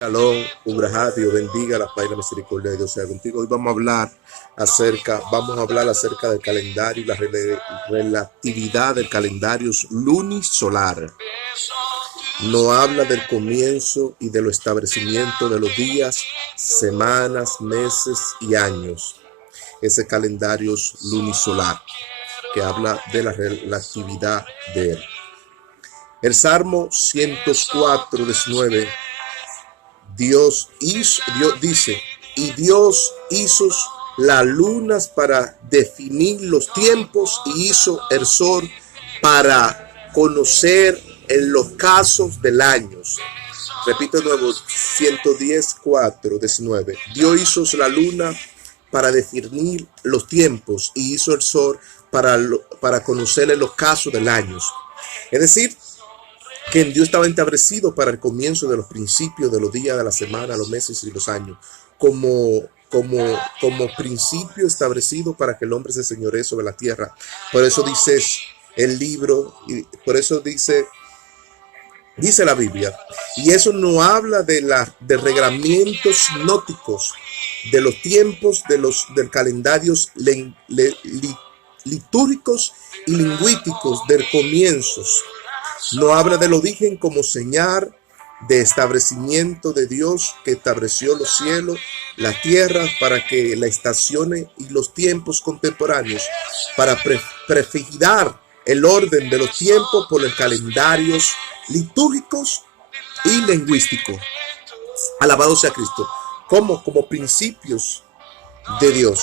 Shalom, Ubrajá, Dios bendiga, la paz y la misericordia de Dios sea contigo. Hoy vamos a hablar acerca del calendario y la relatividad del calendario lunisolar. No habla del comienzo y de lo establecimiento de los días, semanas, meses y años. Ese calendario lunisolar que habla de la relatividad de él. El Salmo 104, 19. Dios dice, y Dios hizo las lunas para definir los tiempos y hizo el sol para conocer en los casos del año. Repito de nuevo, 110, 4, 19. Dios hizo la luna para definir los tiempos y hizo el sol para conocer en los casos del año. Es decir, que en Dios estaba establecido para el comienzo de los principios de los días, de la semana, los meses y los años, como principio establecido para que el hombre se señoree sobre la tierra. Por eso dice el libro, y por eso dice la Biblia, y eso no habla de reglamentos gnósticos, de los tiempos, del calendarios litúrgicos y lingüísticos del comienzos. No habla del origen como señal de establecimiento de Dios que estableció los cielos, la tierra, para que las estaciones y los tiempos contemporáneos, para prefigurar el orden de los tiempos por los calendarios litúrgicos y lingüísticos. Alabado sea Cristo. Como principios de Dios.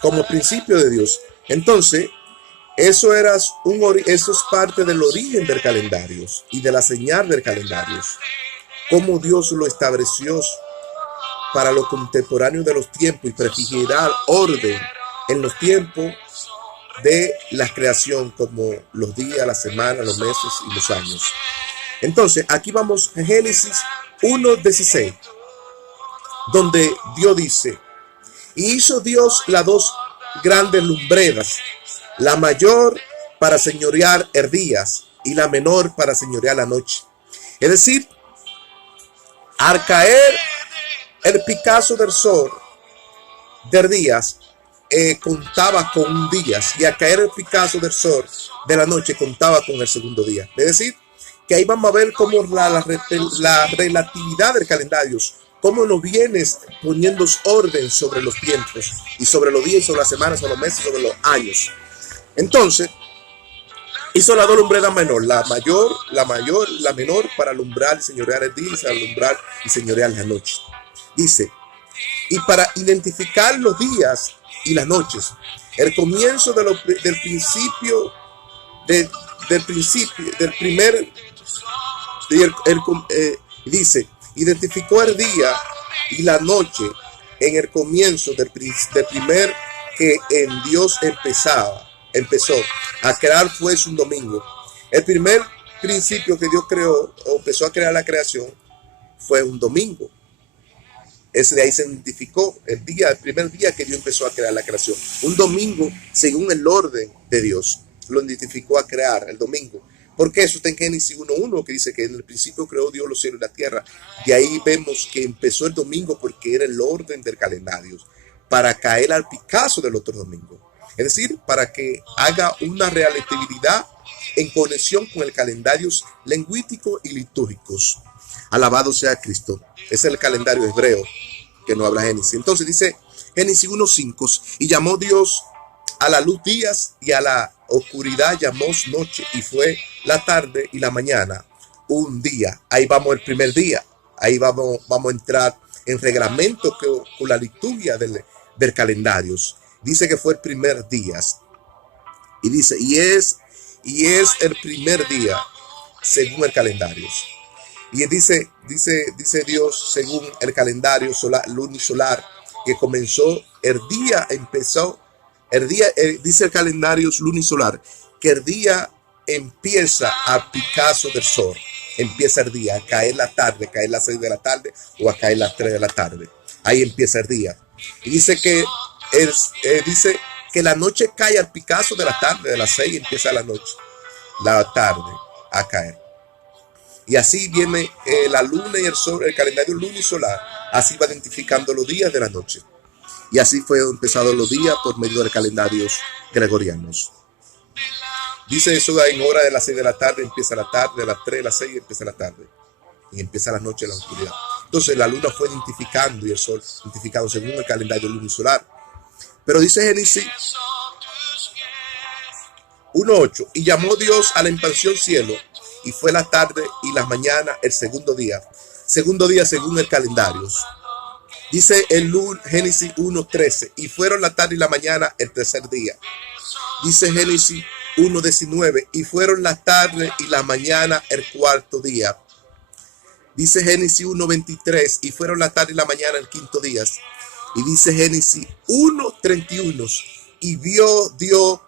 Como principio de Dios. Entonces, eso es parte del origen del calendario y de la señal del calendario. Cómo Dios lo estableció para los contemporáneos de los tiempos y prefigurar orden en los tiempos de la creación, como los días, la semana, los meses y los años. Entonces, aquí vamos a Génesis 1:16, donde Dios dice, y hizo Dios las dos grandes lumbreras, la mayor para señorear el día y la menor para señorear la noche. Es decir, al caer el picazo del sol del día, contaba con un día, y al caer el picazo del sol de la noche contaba con el segundo día. Es decir, que ahí vamos a ver cómo la relatividad del calendario, cómo nos vienes poniendo orden sobre los tiempos y sobre los días, sobre las semanas, sobre los meses, sobre los años. Entonces, hizo las dos lumbreras menor, la menor para alumbrar y señorear el día, y alumbrar y señorear la noche. Dice, y para identificar los días y las noches, el comienzo del principio, del primer, dice, identificó el día y la noche en el comienzo del primer que en Dios empezó a crear fue un domingo. El primer principio que Dios creó o empezó a crear la creación fue un domingo. Ese de ahí se identificó el primer día que Dios empezó a crear la creación. Un domingo según el orden de Dios. Lo identificó a crear el domingo. Porque eso está en Génesis 1:1, que dice que en el principio creó Dios los cielos y la tierra. De ahí vemos que empezó el domingo porque era el orden del calendario, para caer al picazo del otro domingo. Es decir, para que haga una relatividad en conexión con el calendario lingüístico y litúrgicos. Alabado sea Cristo. Es el calendario hebreo que no habla Génesis. Entonces dice Génesis 1:5, y llamó Dios a la luz días y a la oscuridad llamó noche, y fue la tarde y la mañana un día. Ahí vamos el primer día. Ahí vamos a entrar en reglamento con la liturgia del calendario. Dice que fue el primer día. Y dice, y es el primer día según el calendario. Y dice Dios según el calendario lunisolar, que comenzó el día, dice el calendario lunisolar, que el día empieza a picazo del sol. Empieza el día, a caer la tarde, a caer las 6 de la tarde o a caer las 3 de la tarde. Ahí empieza el día. Y dice que la noche cae al picazo de la tarde, de las 6 empieza la noche, la tarde a caer. Y así viene la luna y el sol, el calendario lunisolar. Así va identificando los días de la noche. Y así fue empezados los días por medio de calendarios gregorianos. Dice eso en hora de las 6 de la tarde, empieza la tarde, a las 3, a las 6 empieza la tarde. Y empieza la noche, la oscuridad. Entonces la luna fue identificando y el sol identificado según el calendario lunisolar. Pero dice Génesis 1:8, y llamó Dios a la expansión cielo, y fue la tarde y la mañana el segundo día según el calendario. Dice en Génesis 1:13, y fueron la tarde y la mañana el tercer día. Dice Génesis 1:19, y fueron la tarde y la mañana el cuarto día. Dice Génesis 1:23, y fueron la tarde y la mañana el quinto día. Y dice Génesis 1:31, y vio Dios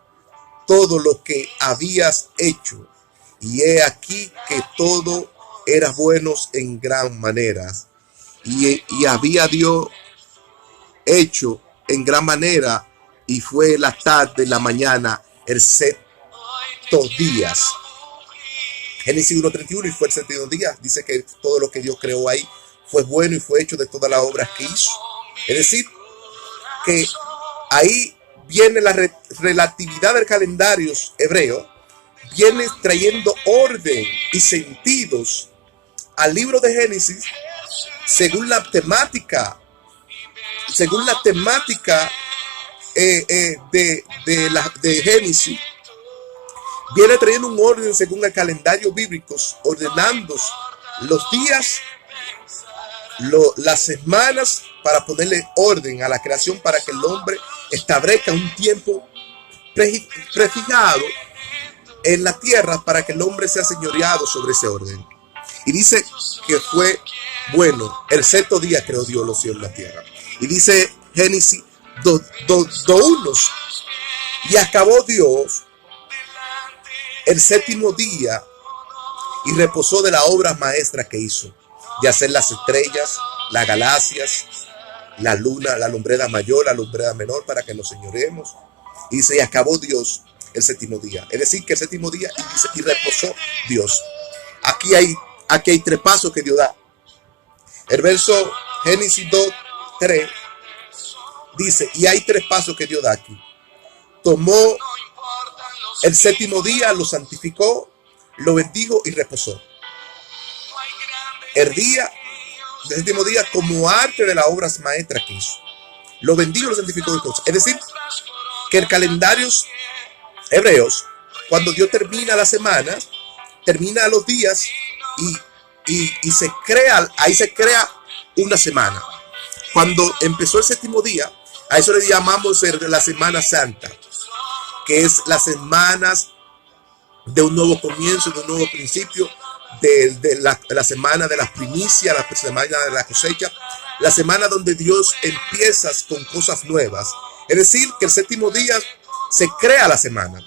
todo lo que habías hecho, y he aquí que todo era bueno en gran manera. Y había Dios hecho en gran manera, y fue la tarde y la mañana el sexto día. Génesis 1:31, y fue el séptimo día. Dice que todo lo que Dios creó ahí fue bueno y fue hecho de todas las obras que hizo. Es decir, que ahí viene la relatividad del calendario hebreo, viene trayendo orden y sentidos al libro de Génesis según la temática de Génesis. Viene trayendo un orden según el calendario bíblico, ordenando los días, las semanas, para ponerle orden a la creación, para que el hombre establezca un tiempo prefijado en la tierra, para que el hombre sea señoreado sobre ese orden. Y dice que fue bueno, el sexto día creó Dios los cielos y la tierra. Y dice Génesis 2:1, y acabó Dios el séptimo día y reposó de la obra maestra que hizo, de hacer las estrellas, las galaxias, la luna, la lumbrera mayor, la lumbrera menor, para que nos señoremos. Y dice, y acabó Dios el séptimo día. Es decir, que el séptimo día, y dice, y reposó Dios. Aquí hay 3 pasos que Dios da. El verso Génesis 2:3 dice, y hay 3 pasos que Dios da aquí. Tomó el séptimo día, lo santificó, lo bendijo y reposó. El séptimo día como arte de las obras maestras que hizo. Lo bendijo, lo santificó y reposó. Es decir, que el calendario hebreos, cuando Dios termina la semana, termina los días y se crea una semana. Cuando empezó el séptimo día, a eso le llamamos la Semana Santa, que es las semanas de un nuevo comienzo, de un nuevo principio, de la semana de las primicias, la semana de la cosecha, la semana donde Dios empieza con cosas nuevas. Es decir, que el séptimo día se crea la semana,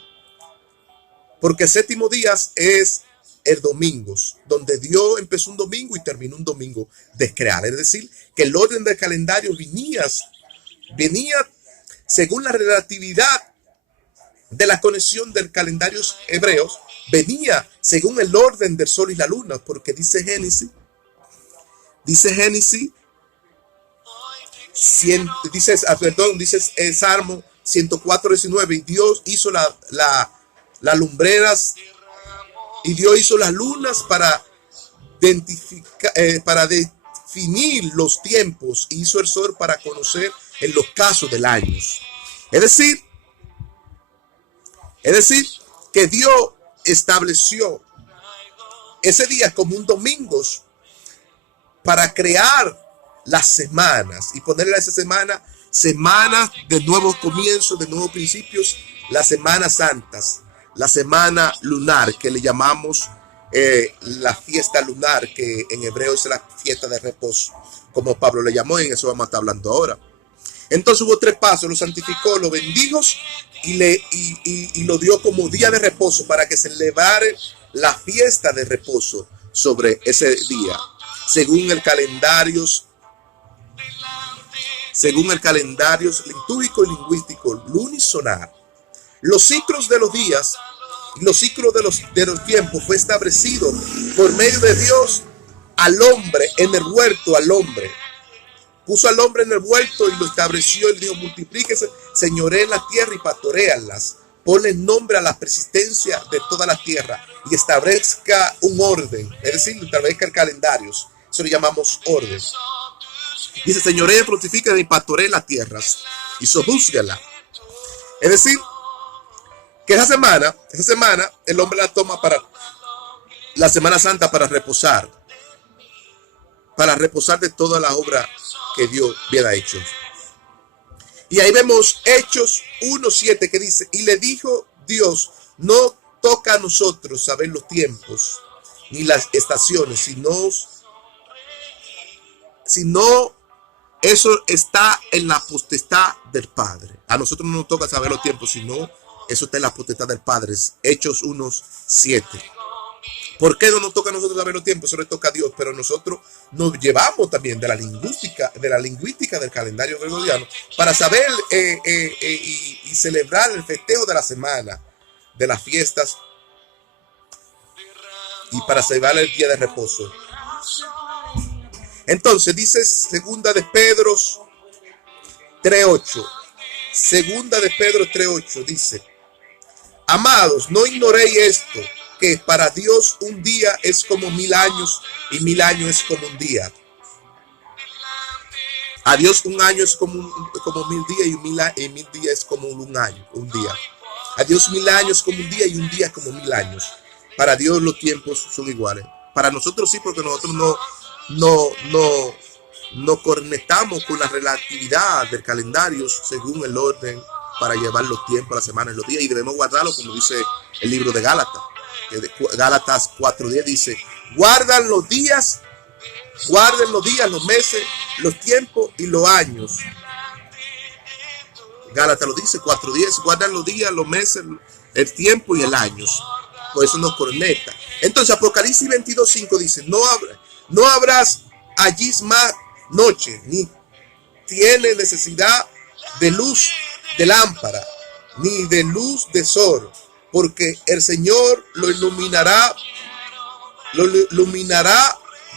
porque el séptimo día es el domingo, donde Dios empezó un domingo y terminó un domingo de crear. Es decir, que el orden del calendario venía según la relatividad de la conexión del calendario hebreos, venía según el orden del sol y la luna, porque dice Génesis Salmo 104:19, y Dios hizo las lumbreras, y Dios hizo las lunas para definir los tiempos, y hizo el sol para conocer en los casos del año. Es decir, que Dios estableció ese día como un domingo para crear las semanas y ponerle a esa semana semanas de nuevos comienzos, de nuevos principios, las semanas santas, la semana lunar, que le llamamos la fiesta lunar, que en hebreo es la fiesta de reposo, como Pablo le llamó, y en eso vamos a estar hablando ahora. Entonces hubo 3 pasos: lo santificó, lo bendijo y lo dio como día de reposo, para que se celebrara la fiesta de reposo sobre ese día, según el calendario litúrgico y lingüístico lunisolar. Los ciclos de los días Y los ciclos de los tiempos fue establecido por medio de Dios al hombre en el huerto, al hombre. Puso al hombre en el huerto y lo estableció. Él dijo: multiplíquese, señoreen la tierra y pastoréanlas. Ponle nombre a la persistencia de toda la tierra y establezca un orden. Es decir, establezca calendarios. Eso le llamamos orden. Dice: señoreen, fructifiquen y pastoreen las tierras y sojúzguenla. Es decir, que esa semana el hombre la toma para la Semana Santa, para reposar de toda la obra que Dios había hecho. Y ahí vemos Hechos 1:7 que dice: y le dijo Dios: no toca a nosotros saber los tiempos ni las estaciones, sino eso está en la potestad del Padre. A nosotros no nos toca saber los tiempos, sino eso está en la potestad del Padre. Hechos 1:7. ¿Por qué no nos toca a nosotros saber los tiempos? Eso le toca a Dios, pero nosotros nos llevamos también de la lingüística del calendario gregoriano para saber y celebrar el festejo de la semana, de las fiestas, y para celebrar el día de reposo. Entonces dice segunda de Pedro 3:8. Segunda de Pedro 3:8 dice: amados, no ignoréis esto, que para Dios un día es como 1000 años y 1000 años es como un día. A Dios un año es como 1000 días y 1000 días es como un año, un día. A Dios 1000 años como un día y un día como 1000 años. Para Dios los tiempos son iguales. Para nosotros sí, porque nosotros no conectamos con la relatividad del calendario según el orden para llevar los tiempos, las semanas, los días, y debemos guardarlo, como dice el libro de Gálatas. Gálatas 4:10 dice: guarden los días, los meses, los tiempos y los años. Gálatas lo dice 4:10: guardan los días, los meses, el tiempo y el año. Por eso nos conecta. Entonces Apocalipsis 22:5 dice: no habrás allí más noche, ni tiene necesidad de luz de lámpara, ni de luz de sol, porque el Señor lo iluminará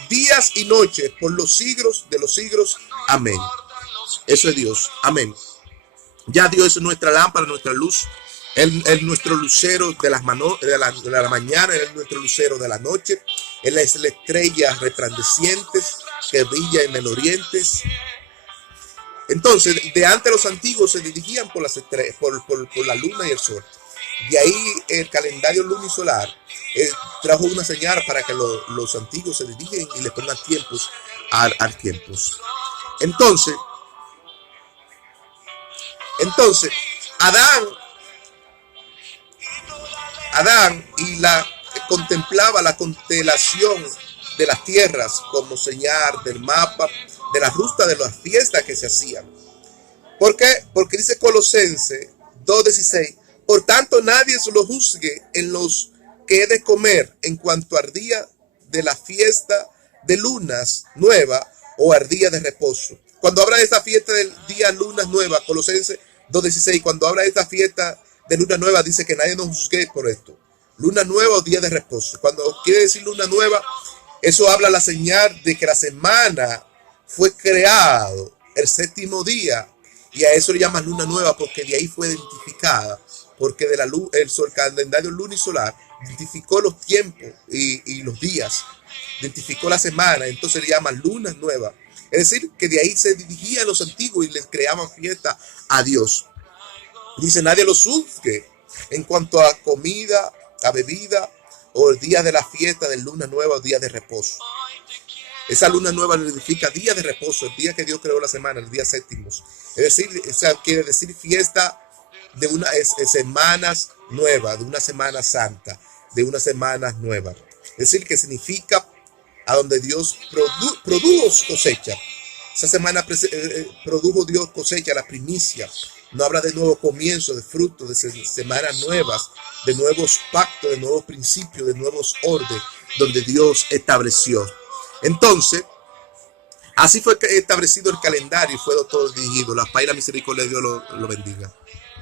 días y noches por los siglos de los siglos. Amén. Eso es Dios. Amén. Ya Dios es nuestra lámpara, nuestra luz. Él es nuestro lucero de la mañana, Él es nuestro lucero de la noche. Él es la estrella resplandeciente que brilla en el oriente. Entonces, de antes los antiguos se dirigían por las estrellas, por la luna y el sol. De ahí el calendario lunisolar trajo una señal para que los antiguos se dirigen y le pongan tiempos al tiempos. Entonces, Adán contemplaba la constelación de las tierras como señal del mapa de la ruta de las fiestas que se hacían. ¿Por qué? Porque dice Colosenses 2:16: por tanto nadie se lo juzgue en los que he de comer en cuanto al día de la fiesta de lunas nueva o al día de reposo. Cuando habla de esta fiesta del día lunas nueva, Colosenses 2:16, cuando habla de esta fiesta de luna nueva, dice que nadie nos juzgue por esto. Luna nueva o día de reposo. Cuando quiere decir luna nueva, eso habla la señal de que la semana fue creado el séptimo día, y a eso le llaman luna nueva, porque de ahí fue identificada, porque de la luz, el calendario lunisolar identificó los tiempos y los días, identificó la semana, entonces le llaman luna nueva. Es decir, que de ahí se dirigían los antiguos y les creaban fiesta a Dios. Dice: nadie los juzgue en cuanto a comida, a bebida o el día de la fiesta de luna nueva o día de reposo. Esa luna nueva significa día de reposo, el día que Dios creó la semana, el día séptimo. Es decir, quiere decir fiesta de unas semanas nuevas, de una semana santa, de unas semanas nuevas. Es decir, que significa a donde Dios produjo cosecha. Esa semana produjo Dios cosecha, la primicia. No habla de nuevo comienzo, de frutos, de semanas nuevas, de nuevos pactos, de nuevos principios, de nuevos órdenes, donde Dios estableció. Entonces, así fue establecido el calendario y fue todo dirigido. La paz y la misericordia de Dios lo bendiga.